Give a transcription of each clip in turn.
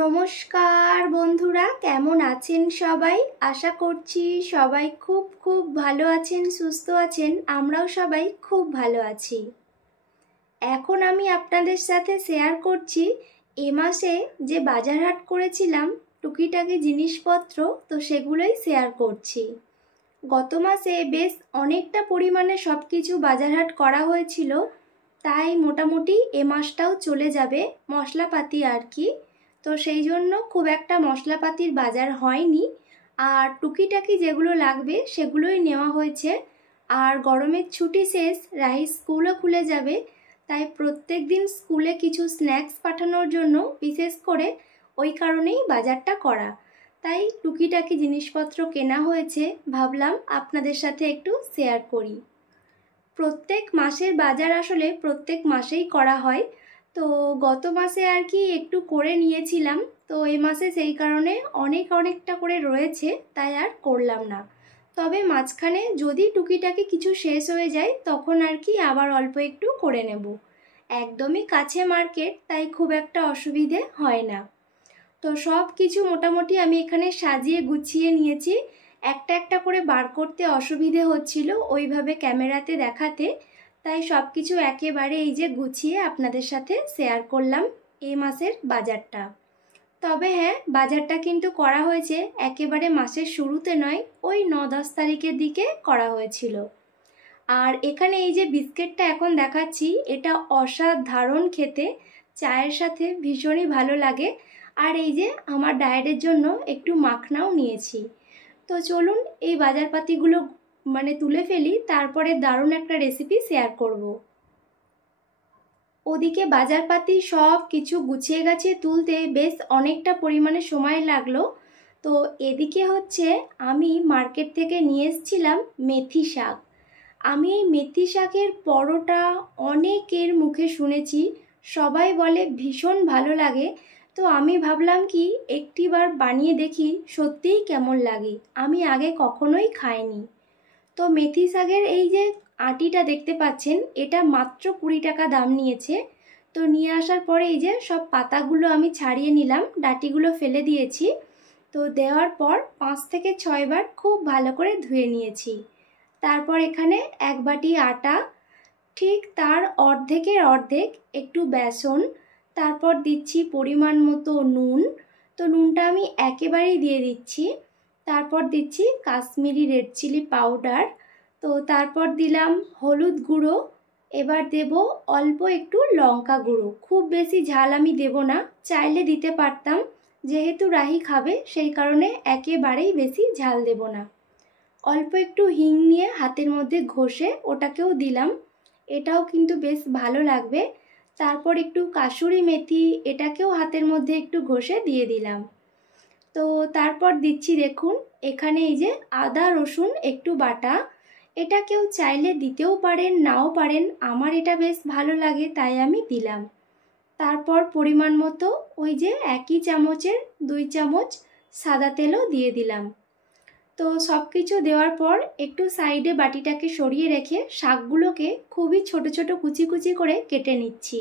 নমস্কার বন্ধুরা, কেমন আছেন সবাই? আশা করছি সবাই খুব খুব ভালো আছেন, সুস্থ আছেন। আমরাও সবাই খুব ভালো আছি। এখন আমি আপনাদের সাথে শেয়ার করছি এ মাসে যে বাজার হাট করেছিলাম টুকিটাকি জিনিসপত্র, তো সেগুলোই শেয়ার করছি। গত মাসে বেশ অনেকটা পরিমাণে সব কিছু বাজার হাট করা হয়েছিল, তাই মোটামুটি এ মাসটাও চলে যাবে মশলাপাতি আর কি। তো সেই জন্য খুব একটা মশলাপাতির বাজার হয়নি, আর টুকিটাকি যেগুলো লাগবে সেগুলোই নেওয়া হয়েছে। আর গরমের ছুটি শেষ, রাহি স্কুলও খুলে যাবে, তাই প্রত্যেক দিন স্কুলে কিছু স্ন্যাক্স পাঠানোর জন্য বিশেষ করে ওই কারণেই বাজারটা করা। তাই টুকিটাকি জিনিসপত্র কেনা হয়েছে, ভাবলাম আপনাদের সাথে একটু শেয়ার করি। প্রত্যেক মাসের বাজার আসলে প্রত্যেক মাসেই করা হয়, তো গত মাসে আর কি একটু করে নিয়েছিলাম, তো এই মাসে সেই কারণে অনেকটা করে রয়েছে, তাই আর করলাম না। তবে মাঝখানে যদি টুকিটাকি কিছু শেষ হয়ে যায় তখন আর কি আবার অল্প একটু করে নেব। একদমই কাছে মার্কেট, তাই খুব একটা অসুবিধে হয় না। তো সব কিছু মোটামুটি আমি এখানে সাজিয়ে গুছিয়ে নিয়েছি। একটা একটা করে বার করতে অসুবিধে হচ্ছিল ওইভাবে ক্যামেরাতে দেখাতে, তাই সব কিছু একেবারে এই যে গুছিয়ে আপনাদের সাথে শেয়ার করলাম এই মাসের বাজারটা। তবে হ্যাঁ, বাজারটা কিন্তু করা হয়েছে একেবারে মাসের শুরুতে নয়, ওই 9-10 তারিখের দিকে করা হয়েছিল। আর এখানে এই যে বিস্কিটটা এখন দেখাচ্ছি, এটা অসাধারণ খেতে, চায়ের সাথে ভীষণই ভালো লাগে। আর এই যে আমার ডায়েটের জন্য একটু মাখনাও নিয়েছি। তো চলুন এই বাজারপাতিগুলো তুলে ফেলি, তারপরে দারুণ একটা রেসিপি শেয়ার করব। ওদিকে বাজারপাতি সব কিছু গুছিয়ে গাছিয়ে তুলতে বেশ অনেকটা পরিমাণে সময় লাগলো। তো এদিকে হচ্ছে আমি মার্কেট থেকে নিয়ে এসেছিলাম মেথি শাক। আমি এই মেথি শাকের পরোটা অনেকের মুখে শুনেছি, সবাই বলে ভীষণ ভালো লাগে। তো আমি ভাবলাম কি একটিবার বানিয়ে দেখি সত্যিই কেমন লাগে, আমি আগে কখনোই খাইনি। তো মেথি শাকের এই যে আটিটা দেখতে পাচ্ছেন, এটা মাত্র 20 টাকা দাম নিয়েছে। তো নিয়ে আসার পরে এই যে সব পাতাগুলো আমি ছাড়িয়ে নিলাম, ডাঁটিগুলো ফেলে দিয়েছি। তো দেওয়ার পর 5 থেকে 6 বার খুব ভালো করে ধুয়ে নিয়েছি। তারপর এখানে 1 বাটি আটা, ঠিক তার অর্ধেকের অর্ধেক একটু বেসন, তারপর দিচ্ছি পরিমাণ মতো নুন। তো নুনটা আমি একেবারেই দিয়ে দিচ্ছি। তারপর দিচ্ছি কাশ্মীরি রেড চিলি পাউডার। তো তারপর দিলাম হলুদ গুঁড়ো। এবার দেব অল্প একটু লঙ্কা গুঁড়ো, খুব বেশি ঝাল আমি দেব না, চাইলে দিতে পারতাম, যেহেতু রাহি খাবে সেই কারণে একেবারেই বেশি ঝাল দেব না। অল্প একটু হিং নিয়ে হাতের মধ্যে ঘষে ওটাকেও দিলাম, এটাও কিন্তু বেশ ভালো লাগবে। তারপর একটু কাসুরি মেথি, এটাকেও হাতের মধ্যে একটু ঘষে দিয়ে দিলাম। তো তারপর দিচ্ছি দেখুন এখানে এই যে আদা রসুন একটু বাটা, এটা কেউ চাইলে দিতেও পারেন নাও পারেন, আমার এটা বেশ ভালো লাগে তাই আমি দিলাম। তারপর পরিমাণ মতো ওই যে একই চামচের 2 চামচ সাদা তেলও দিয়ে দিলাম। তো সব কিছু দেওয়ার পর একটু সাইডে বাটিটাকে সরিয়ে রেখে শাকগুলোকে খুবই ছোট ছোট কুচি কুচি করে কেটে নিচ্ছি।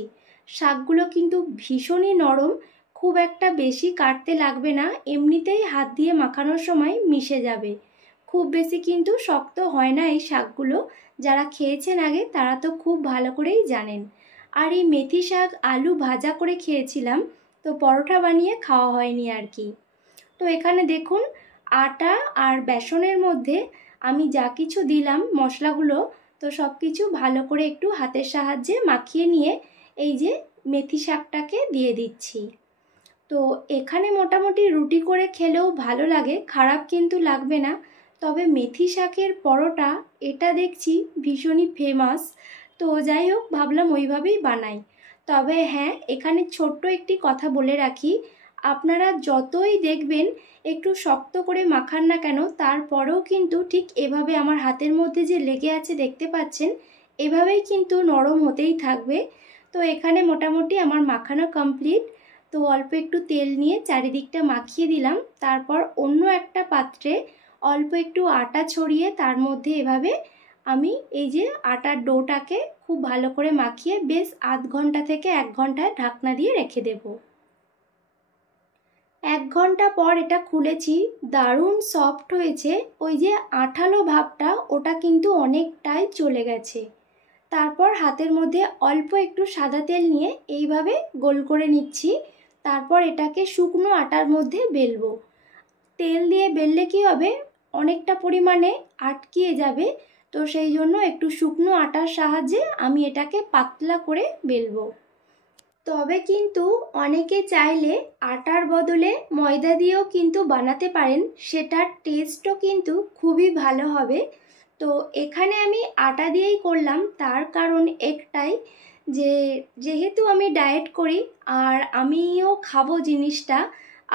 শাকগুলো কিন্তু ভীষণই নরম, খুব একটা বেশি কাটতে লাগবে না, এমনিতেই হাত দিয়ে মাখানোর সময় মিশে যাবে। খুব বেশি কিন্তু শক্ত হয় না এই শাকগুলো, যারা খেয়েছেন আগে তারা তো খুব ভালো করেই জানেন। আর এই মেথি শাক আলু ভাজা করে খেয়েছিলাম, তো পরোটা বানিয়ে খাওয়া হয়নি আর কি। তো এখানে দেখুন আটা আর বেসনের মধ্যে আমি যা কিছু দিলাম মশলাগুলো, তো সব কিছু ভালো করে একটু হাতের সাহায্যে মাখিয়ে নিয়ে এই যে মেথি শাকটাকে দিয়ে দিচ্ছি। তো এখানে মোটামুটি রুটি করে খেলেও ভালো লাগে, খারাপ কিন্তু লাগবে না। তবে মেথি শাকের পরোটা এটা দেখছি ভীষণই ফেমাস, তো যাই হোক ভাবলাম ওইভাবেই বানাই। তবে হ্যাঁ, এখানে ছোট্ট একটি কথা বলে রাখি, আপনারা যতই দেখবেন একটু শক্ত করে মাখান না কেন, তারপরেও কিন্তু ঠিক এভাবে আমার হাতের মধ্যে যে লেগে আছে দেখতে পাচ্ছেন, এভাবেই কিন্তু নরম হতেই থাকবে। তো এখানে মোটামুটি আমার মাখানো কমপ্লিট। তো অল্প একটু তেল নিয়ে চারিদিকটা মাখিয়ে দিলাম, তারপর অন্য একটা পাত্রে অল্প একটু আটা ছড়িয়ে তার মধ্যে এভাবে আমি এই যে আটার ডোটাকে খুব ভালো করে মাখিয়ে বেশ আধ ঘন্টা থেকে 1 ঘন্টা ঢাকনা দিয়ে রেখে দেব। ঘন্টা পর এটা খুলেছি, দারুণ সফট হয়েছে। ওই যে আঠালো ভাবটা ওটা কিন্তু অনেকটাই চলে গেছে। তারপর হাতের মধ্যে অল্প একটু সাদা তেল নিয়ে এইভাবে গোল করে নিচ্ছি। তারপর এটাকে শুকনো আটার মধ্যে বেলবো। তেল দিয়ে বেললে কি হবে, অনেকটা পরিমাণে আটকিয়ে যাবে, তো সেই জন্য একটু শুকনো আটার সাহায্যে আমি এটাকে পাতলা করে বেলবো। তবে কিন্তু অনেকে চাইলে আটার বদলে ময়দা দিয়েও কিন্তু বানাতে পারেন, সেটার টেস্টও কিন্তু খুবই ভালো হবে। তো এখানে আমি আটা দিয়েই করলাম, তার কারণ একটাই যে যেহেতু আমি ডায়েট করি আর আমিও খাবো জিনিসটা,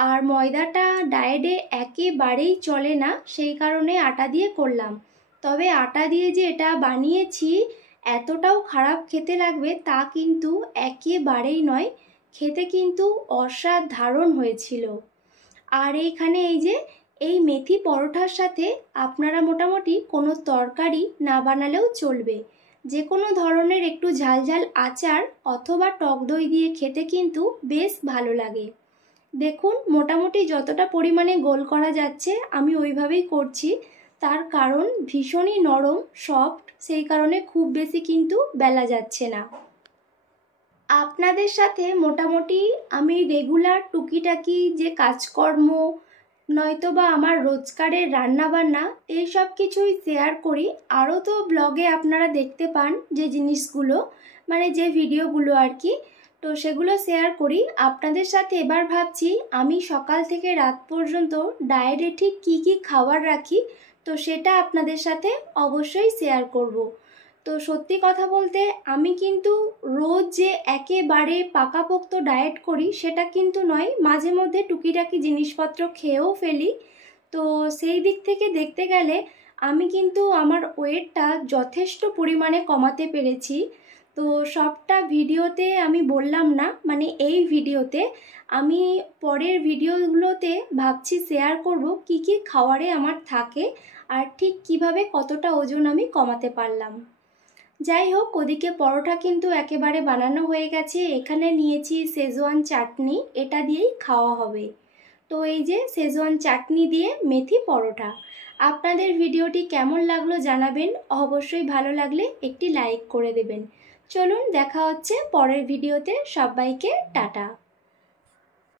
আর ময়দাটা ডায়েটে একেবারেই চলে না, সেই কারণে আটা দিয়ে করলাম। তবে আটা দিয়ে যে এটা বানিয়েছি এতটাও খারাপ খেতে লাগবে তা কিন্তু একেবারেই নয়, খেতে কিন্তু অসাধারণ হয়েছিল। আর এইখানে এই যে এই মেথি পরোটার সাথে আপনারা মোটামুটি কোনো তরকারি না বানালেও চলবে, যে কোনো ধরনের একটু ঝালঝাল আচার অথবা টক দই দিয়ে খেতে কিন্তু বেশ ভালো লাগে। দেখুন মোটামুটি যতটা পরিমাণে গোল করা যাচ্ছে আমি ওইভাবেই করছি, তার কারণ ভীষণই নরম সফট, সেই কারণে খুব বেশি কিন্তু বেলা যাচ্ছে না। আপনাদের সাথে মোটামুটি আমি রেগুলার টুকিটাকি যে কাজকর্ম নয়তো বা আমার রোজকারের রান্নাবান্না এই সব কিছুই শেয়ার করি। আরও তো ব্লগে আপনারা দেখতে পান যে জিনিসগুলো, মানে যে ভিডিওগুলো আর কি, তো সেগুলো শেয়ার করি আপনাদের সাথে। এবার ভাবছি আমি সকাল থেকে রাত পর্যন্ত ডায়েটে ঠিক কী কী খাবার রাখি, তো সেটা আপনাদের সাথে অবশ্যই শেয়ার করব। তো সত্যি কথা বলতে আমি কিন্তু রোজ যে একেবারে পাকাপোক্ত ডায়েট করি সেটা কিন্তু নয়, মাঝে মধ্যে টুকিটাকি জিনিসপত্র খেয়েও ফেলি। তো সেই দিক থেকে দেখতে গেলে আমি কিন্তু আমার ওয়েটটা যথেষ্ট পরিমাণে কমাতে পেরেছি। তো সবটা ভিডিওতে আমি বললাম না, মানে এই ভিডিওতে আমি পরের ভিডিওগুলোতে ভাবছি শেয়ার করব কি কি খাবারে আমার থাকে আর ঠিক কিভাবে কতটা ওজন আমি কমাতে পারলাম। যাই হোক, ওদিকে পরোটা কিন্তু একেবারে বানানো হয়ে গেছে। এখানে নিয়েছি শেজওয়ান চাটনি, এটা দিয়েই খাওয়া হবে। তো এই যে শেজওয়ান চাটনি দিয়ে মেথি পরোটা। আপনাদের ভিডিওটি কেমন লাগলো জানাবেন, অবশ্যই ভালো লাগলে একটি লাইক করে দেবেন। চলুন দেখা হচ্ছে পরের ভিডিওতে, সবাইকে টাটা।